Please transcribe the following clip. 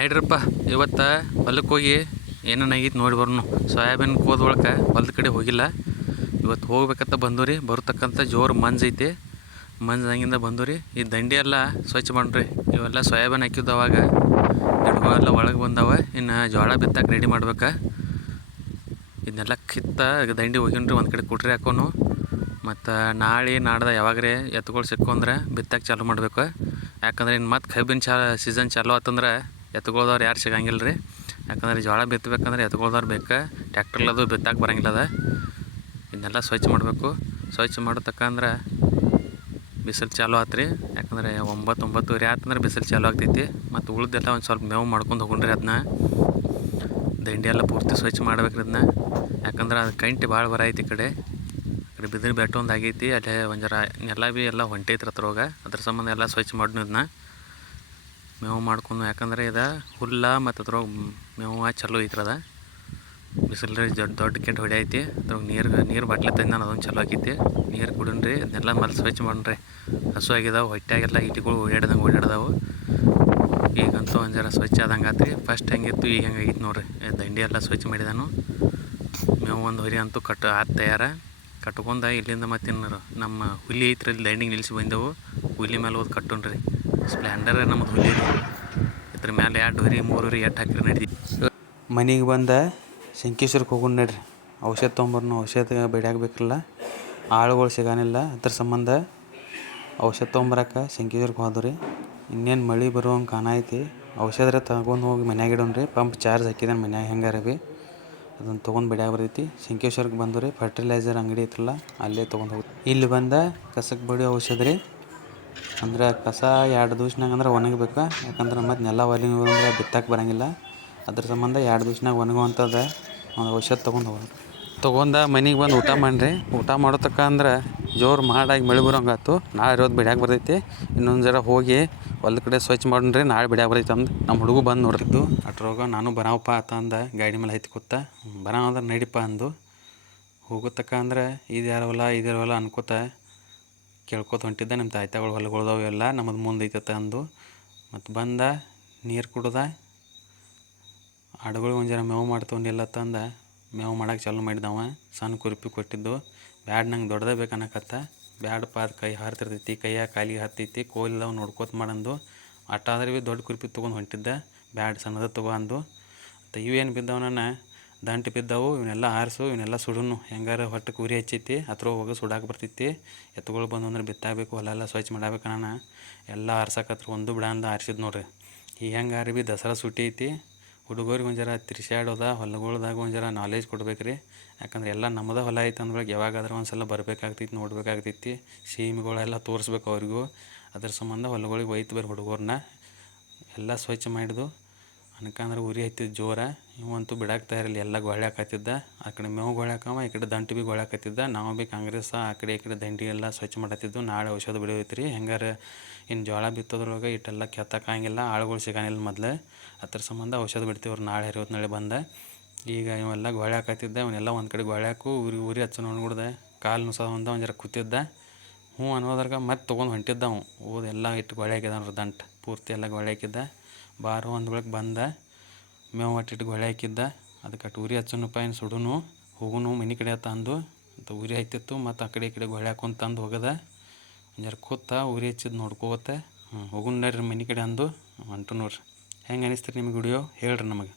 ನೈಡ್ರಪ್ಪ ಇವತ್ತು ಹೊಲಕ್ಕೆ ಹೋಗಿ ಏನೇನಾಗಿತ್ತು ನೋಡಿ ಬರ್ನು. ಸೋಯಾಬೀನ್ ಕೋದ್ಕೊಳಕ್ಕೆ ಹೊಲದ ಕಡೆ ಹೋಗಿಲ್ಲ. ಇವತ್ತು ಹೋಗ್ಬೇಕಂತ ಬಂದೂರಿ. ಬರ್ತಕ್ಕಂಥ ಜೋರು ಮಂಜೈತಿ. ಮಂಜಾಗಿಂದ ಬಂದೂರಿ. ಈ ದಂಡಿ ಎಲ್ಲ ಸ್ವಚ್ಛ ಮಾಡ್ರಿ. ಇವೆಲ್ಲ ಸೋಯಾಬೀನ್ ಹಾಕಿದ್ದು ಅವಾಗ ಗಿಡಗಳೆಲ್ಲ ಒಳಗೆ ಬಂದವ. ಇನ್ನು ಜೋಳ ಬಿತ್ತಕ್ಕೆ ರೆಡಿ ಮಾಡ್ಬೇಕು. ಇದನ್ನೆಲ್ಲ ಕಿತ್ತ ದಂಡಿ ಹೋಗಿನ್ರಿ, ಒಂದು ಕಡೆ ಕುಟ್ರಿ ಹಾಕೋನು. ಮತ್ತು ನಾಳೆ ನಾಡ್ದು ಯಾವಾಗ್ರೆ ಎತ್ತುಗಳು ಸಿಕ್ಕೊಂಡ್ರೆ ಬಿತ್ತಕ್ಕೆ ಚಾಲು ಮಾಡಬೇಕು. ಯಾಕಂದ್ರೆ ಇನ್ನು ಮತ್ತೆ ಕಬ್ಬಿನ ಸೀಸನ್ ಚಾಲು ಆತಂದ್ರೆ ಎತ್ತುಗಳದವ್ರು ಯಾರು ಸಿಗಂಗಿಲ್ಲ ರೀ. ಯಾಕಂದ್ರೆ ಜೋಳ ಬಿತ್ತಬೇಕಂದ್ರೆ ಎತ್ತುಗಳದವ್ರು ಬೇಕು. ಟ್ಯಾಕ್ಟ್ರಲ್ಲದು ಬಿತ್ತಕ್ಕೆ ಬರೋಂಗಿಲ್ಲದ. ಇದನ್ನೆಲ್ಲ ಸ್ವಚ್ಛ ಮಾಡಬೇಕು. ಸ್ವಚ್ಛ ಮಾಡತಕ್ಕಂದ್ರೆ ಬಿಸಿಲು ಚಾಲು ಆತ್ರಿ. ಯಾಕಂದರೆ 9-9:30 ಆತಂದ್ರೆ ಬಿಸಿಲು ಚಾಲು ಆಗ್ತೈತಿ. ಮತ್ತು ಉಳಿದೆಲ್ಲ ಒಂದು ಸ್ವಲ್ಪ ಮೇವು ಮಾಡ್ಕೊಂಡು ಹೋಗ್ರಿ. ಅದನ್ನ ದಂಡಿ ಎಲ್ಲ ಪೂರ್ತಿ ಸ್ವಚ್ಛ ಮಾಡ್ಬೇಕ್ರಿ ಅದನ್ನ. ಯಾಕಂದ್ರೆ ಅದು ಕಂಟಿ ಭಾಳ ಬರೈತಿ. ಈ ಕಡೆ ಬಿದಿರು ಬೆಟ್ಟ ಒಂದು ಆಗೈತಿ. ಅಲ್ಲೇ ಒಂದು ಜರ ನೆಲ ಭೀ ಎಲ್ಲ ಹೊಂಟೈತ್ರಿ ಅದ್ರೊಳಗೆ. ಅದ್ರ ಸಂಬಂಧ ಎಲ್ಲ ಸ್ವಚ್ಛ ಮಾಡಿದ್ನ ಇದನ್ನ ಮೇವು ಮಾಡ್ಕೊಂಡು. ಯಾಕಂದರೆ ಇದು ಹುಲ್ಲ ಮತ್ತು ಅದ್ರೊಳಗೆ ಮೇವು ಚಲೋ ಐತ್ರಿ. ಅದ ಬಿಸಿಲು ರೀ ದೊಡ್ಡ ಕೆಟ್ಟ ಹೊಡೆಯೈತಿ. ಅದ್ರೊಳಗೆ ನೀರು ಬಾಟ್ಲಿ ತಂದು ನಾನು ಅದೊಂದು ಚಲೋ ಆಕೈತಿ. ನೀರು ಕುಡಿನ್ರಿ. ಅದನ್ನೆಲ್ಲ ಮಲ್ಲಿ ಸ್ವಚ್ಛ ಮಾಡ್ರಿ. ಹಸು ಆಗಿದಾವೆ. ಹೊಟ್ಟೆಯಾಗೆಲ್ಲ ಇಟಿಗಳು ಓಡಾಡ್ದಾವು. ಈಗಂತೂ ಒಂದು ಜರ ಸ್ವಚ್ಛ ಆದಂಗೆ ಆತ್ರಿ. ಫಸ್ಟ್ ಹೆಂಗಿತ್ತು ಈಗ ಹೆಂಗಾಗಿತ್ತು ನೋಡ್ರಿ. ದಂಡಿ ಎಲ್ಲ ಸ್ವಚ್ಛ ಮಾಡಿದಾನು. ಮೇವು ಒಂದು ಹೊರಿ ಅಂತೂ ತಯಾರ ಕಟ್ಕೊಂಡ ಇಲ್ಲಿಂದ ಮತ್ತೆ ನಮ್ಮ ಹುಲಿ ಐತ್ರಿ. ಇಲ್ಲಿ ದಂಡಿಗೆ ನಿಲ್ಲಿಸಿ ಬಂದೆವು. ಹುಲಿ ಮೇಲೆ ಹೋದ್ ಕಟ್ಟೋಣ್ರಿ. ಸ್ಪ್ಲೆಂಡರ್ ನಮ್ಮದು ಹುಲಿ ರೀ. ಇದ್ರ ಮೇಲೆ 2 ಹೊರಿ 3 ಹೊರಿ ಎಟ್ಟು ಹಾಕಿರಿ ನಡ್ದಿ. ಮನೆಗೆ ಬಂದ ಶಂಕೇಶ್ವರಕ್ಕೆ ಹೋಗೋಣ ನಡ್ರಿ. ಔಷಧ ತೊಗೊಂಬರ್ನು. ಔಷಧ ಬೇಡಾಗಬೇಕಲ್ಲ, ಆಳುಗಳು ಸಿಗಾನಿಲ್ಲ. ಅದ್ರ ಸಂಬಂಧ ಔಷಧ ತೊಗೊಂಬರಕ್ಕೆ ಶಂಕೇಶ್ವರಕ್ಕೆ ಹೋದ್ರಿ. ಇನ್ನೇನು ಮಳೆ ಬರುವಂಗೆ ಕಾಣೈತಿ. ಔಷಧ ತಗೊಂಡು ಹೋಗಿ ಮನ್ಯಾಗ ಇಡೋಣ್ರಿ. ಪಂಪ್ ಚಾರ್ಜ್ ಹಾಕಿದಾನೆ ಮನ್ಯಾಗ. ಹೆಂಗಾರ ಭೀ ಅದನ್ನು ತೊಗೊಂಡು ಬಿಡ್ಯಾಗ ಬರ್ತೈತಿ. ಶಂಕೇಶ್ವರಕ್ಕೆ ಬಂದು ರೀ. ಫರ್ಟಿಲೈಸರ್ ಅಂಗಡಿ ಐತ್ರಲ್ಲ, ಅಲ್ಲೇ ತೊಗೊಂಡು ಹೋಗಿ ಇಲ್ಲಿ ಬಂದ ಕಸಕ್ಕೆ ಬಡಿಯೋ ಔಷಧ ರೀ. ಅಂದ್ರೆ ಕಸ 2 ದಿವ್ಸನಾಗ ಅಂದ್ರೆ ಒಣಗಬೇಕು. ಯಾಕಂದ್ರೆ ಮತ್ತು ನೆಲ ಒಲಿ ಅಂದ್ರೆ ಬಿತ್ತಕ್ಕೆ ಬರೋಂಗಿಲ್ಲ. ಅದ್ರ ಸಂಬಂಧ 2 ದಿವ್ಸನಾಗ ಒಣಗುವಂಥದ್ದು ಒಂದು ಔಷಧ ತೊಗೊಂಡು ಮನೆಗೆ ಬಂದು ಊಟ ಮಾಡಿರಿ. ಊಟ ಮಾಡೋತಕ್ಕ ಅಂದ್ರೆ ಜೋರು ಮಾಡಾಗಿ ಮಳೆ ಬರೋಂಗಾತು. ನಾಳೆ ಇರೋದು ಬಿಡ್ಯಾಕೆ ಬರ್ತೈತಿ. ಇನ್ನೊಂದು ಜರ ಹೋಗಿ ಹೊಲದ ಕಡೆ ಸ್ವಚ್ಛ ಮಾಡ್ರಿ. ನಾಳೆ ಬಿಡ್ಯಾಕೆ ಬರ್ತೈತಿ ಅಂದು ನಮ್ಮ ಹುಡುಗ ಬಂದು ನೋಡ್ತಿದ್ದು. ಅಟ್ರೋಗ ನಾನು ಬರಾವಪ್ಪ ಆತ ಅಂದ. ಗಾಡಿ ಮೇಲೆ ಹತ್ತಿ ಕೂತ ಬರಾವ ಅಂದ್ರೆ ನಡಿಪ ಅಂದು. ಹೋಗೋತಕ್ಕ ಅಂದ್ರೆ ಇದ್ಯಾರ ಹೊಲ ಅನ್ಕೋತ ಕೇಳ್ಕೊತ ಹೊಂಟಿದ್ದ. ನಮ್ಮ ತಾಯ್ತಾಗಳು ಹೊಲಗಳದಾವು ಎಲ್ಲ ನಮ್ಮದು ಮುಂದೆ ಐತತ್ತ ಅಂದು. ಮತ್ತು ಬಂದ ನೀರು ಕುಡ್ದ. ಆಡುಗಳಿಗೆ ಒಂದು ಜರ ಮೇವು ಮಾಡ್ತೊಂಡಿಲ್ಲ ತಂದ ಮೇವು ಮಾಡೋಕೆ ಚಾಲು ಮಾಡಿದವ. ಸಣ್ಣ ಕುರುಪಿ ಕೊಟ್ಟಿದ್ದು. ಬ್ಯಾಡ್ ನಂಗೆ ದೊಡ್ಡದೇ ಬೇಕು ಅನ್ನಕತ್ತ. ಬ್ಯಾಡಪ್ಪ ಅದು ಕೈ ಹಾರ್ತಿರ್ತೈತಿ, ಕೈಯಾಗ ಕಾಲಿಗೆ ಹತ್ತೈತಿ, ಕೋಲಿಲ್ಲವು ನೋಡ್ಕೋತ ಮಾಡಂದು. ಆದ್ರೆ ಭೀ ದೊಡ್ಡ ಕುರುಪಿ ತೊಗೊಂಡು ಹೊಂಟಿದ್ದ. ಬ್ಯಾಡ್ ಸಣ್ಣದ ತೊಗೊ ಅಂದು. ಮತ್ತು ಇವೇನು ಬಿದ್ದವನ ದಂಟು ಬಿದ್ದವು. ಇವನ್ನೆಲ್ಲ ಆರಿಸು, ಇವನ್ನೆಲ್ಲ ಸುಡುನು. ಹೆಂಗಾರ ಹೊಟ್ಟೆ ಉರಿ ಹಚ್ಚೈತಿ. ಹತ್ರ ಹೋಗಿ ಸುಡಾಕೆ ಬರ್ತೈತಿ. ಎತ್ತುಗಳು ಬಂದು ಅಂದ್ರೆ ಬಿತ್ತಾಗಬೇಕು. ಹೊಲ ಎಲ್ಲ ಸ್ವಚ್ಛ ಮಾಡಬೇಕು. ನಾನು ಎಲ್ಲ ಆರ್ಸಕತ್ರ ಒಂದು ಬಿಡಂದ ಆರಿಸಿದ್ ನೋಡ್ರಿ. ಈಗ ಹೆಂಗಾರ ಭೀ ದಸರಾ ಸುಟ್ಟಿ ಐತಿ. ಹುಡುಗರಿಗೆ ಒಂದು ಜರ ತಿರ್ಸಾಡೋದ ಹೊಲಗಳ್ದಾಗ ಒಂದು ಜರ ನಾಲೆಜ್ ಕೊಡ್ಬೇಕು ರೀ. ಯಾಕಂದ್ರೆ ಎಲ್ಲ ನಮ್ಮದೇ ಹೊಲ ಐತೆ ಅಂದ್ಮೇಲೆ ಯಾವಾಗಾದ್ರೂ ಒಂದು ಸಲ ಬರಬೇಕಾಗ್ತೈತಿ, ನೋಡ್ಬೇಕಾಗ್ತೈತಿ. ಸೀಮೆಗಳೆಲ್ಲ ತೋರಿಸ್ಬೇಕು ಅವ್ರಿಗೂ. ಅದ್ರ ಸಂಬಂಧ ಹೊಲಗಳಿಗೆ ಒಯ್ತು ಹುಡುಗರನ್ನ ಎಲ್ಲ ಸ್ವಚ್ಛ ಮಾಡಿದ್ದು. ಅನ್ಕಂದ್ರೆ ಉರಿ ಹತ್ತಿದ್ದು ಜೋರ. ಇವಂತೂ ಬಿಡಾಕೆ ತಯಾರಿಲ್ಲ. ಎಲ್ಲ ಗೊಳ್ಯಾಕತ್ತಿದ್ದ. ಆ ಕಡೆ ಮೇವು ಗೊಳ್ಯಾಕವ, ಈ ಕಡೆ ದಂಟು ಭೀ ಗೊಳ್ಯಾಕತ್ತಿದ್ದ. ನಾವು ಭೀ ಕಾಂಗ್ರೆಸ್ ಆ ಕಡೆ ಈ ಕಡೆ ದಂಡಿ ಎಲ್ಲ ಸ್ವಚ್ಛ ಮಾಡತ್ತಿದ್ದು. ನಾಳೆ ಔಷಧ ಬಿಡೋಯ್ತು ರೀ. ಹೆಂಗಾರ ಇನ್ನು ಜೋಳ ಬಿತ್ತೋದ್ರೊಳಗೆ ಇಟ್ಟೆಲ್ಲ ಕೆತ್ತಕ್ಕಾಗಿಲ್ಲ. ಆಳುಗಳು ಸಿಗಾನಿಲ್ಲ ಮೊದಲು. ಅದ್ರ ಸಂಬಂಧ ಔಷಧ ಬಿಡ್ತೀವ್ರಿ ನಾಳೆ ನಾಳೆ ಬಂದ. ಈಗ ಇವೆಲ್ಲ ಗೊಳ್ಯಾಕತ್ತಿದ್ದ. ಇವನ್ನೆಲ್ಲ ಒಂದು ಕಡೆ ಗೊಳ್ಯಾಕು ಉರಿ ಹಚ್ಚ ನೋಡ್ಬಿಡ್ದೆ. ಕಾಲು ನುಸದ ಒಂದು ಜರ ಕೂತಿದ್ದ. ಹ್ಞೂ ಅನ್ನೋದ್ರಾಗ ಮತ್ತೆ ತೊಗೊಂಡು ಹೊಂಟಿದ್ದವು. ಎಲ್ಲ ಇಟ್ಟು ಗೊಳ್ಯಾಕಿದ್ದಾನ್ರಿ. ದಂಟು ಪೂರ್ತಿ ಎಲ್ಲ ಗೊಳ್ಯಾಕಿದ್ದ. ಬಾರು ಒಂದು ಬೆಳಗ್ಗೆ ಬಂದ. ಮೇವು ಒಟ್ಟಿಟ್ಟು ಗೊಳ್ಯಾಕಿದ್ದ. ಅದಕ್ಕೆ ಉರಿ ಹಚ್ಚನಪ್ಪ, ಏನು ಸುಡುನು ಹೋಗುನು ಮನೆ ಕಡೆ ತಂದು ಅಂತ ಉರಿ ಹತ್ತಿತ್ತು. ಮತ್ತು ಆ ಕಡೆ ಈ ಕಡೆ ಗೊಳ್ಯಾಕೊಂತ ತಂದು ಹೋಗದ. ಜರ ಕೂತ ಉರಿ ಹಚ್ಚಿದ್ದು ನೋಡ್ಕೋತ ಹೋಗುನ್ ನಡ್ರಿ ಮನೆ ಕಡೆ ಅಂದು ಹೊಂಟು ನೋಡ್ರಿ. ಹೆಂಗೆ ಅನಿಸ್ತೀರಿ ನಿಮಗೆ ವಿಡಿಯೋ ಹೇಳ್ರಿ ನಮಗೆ.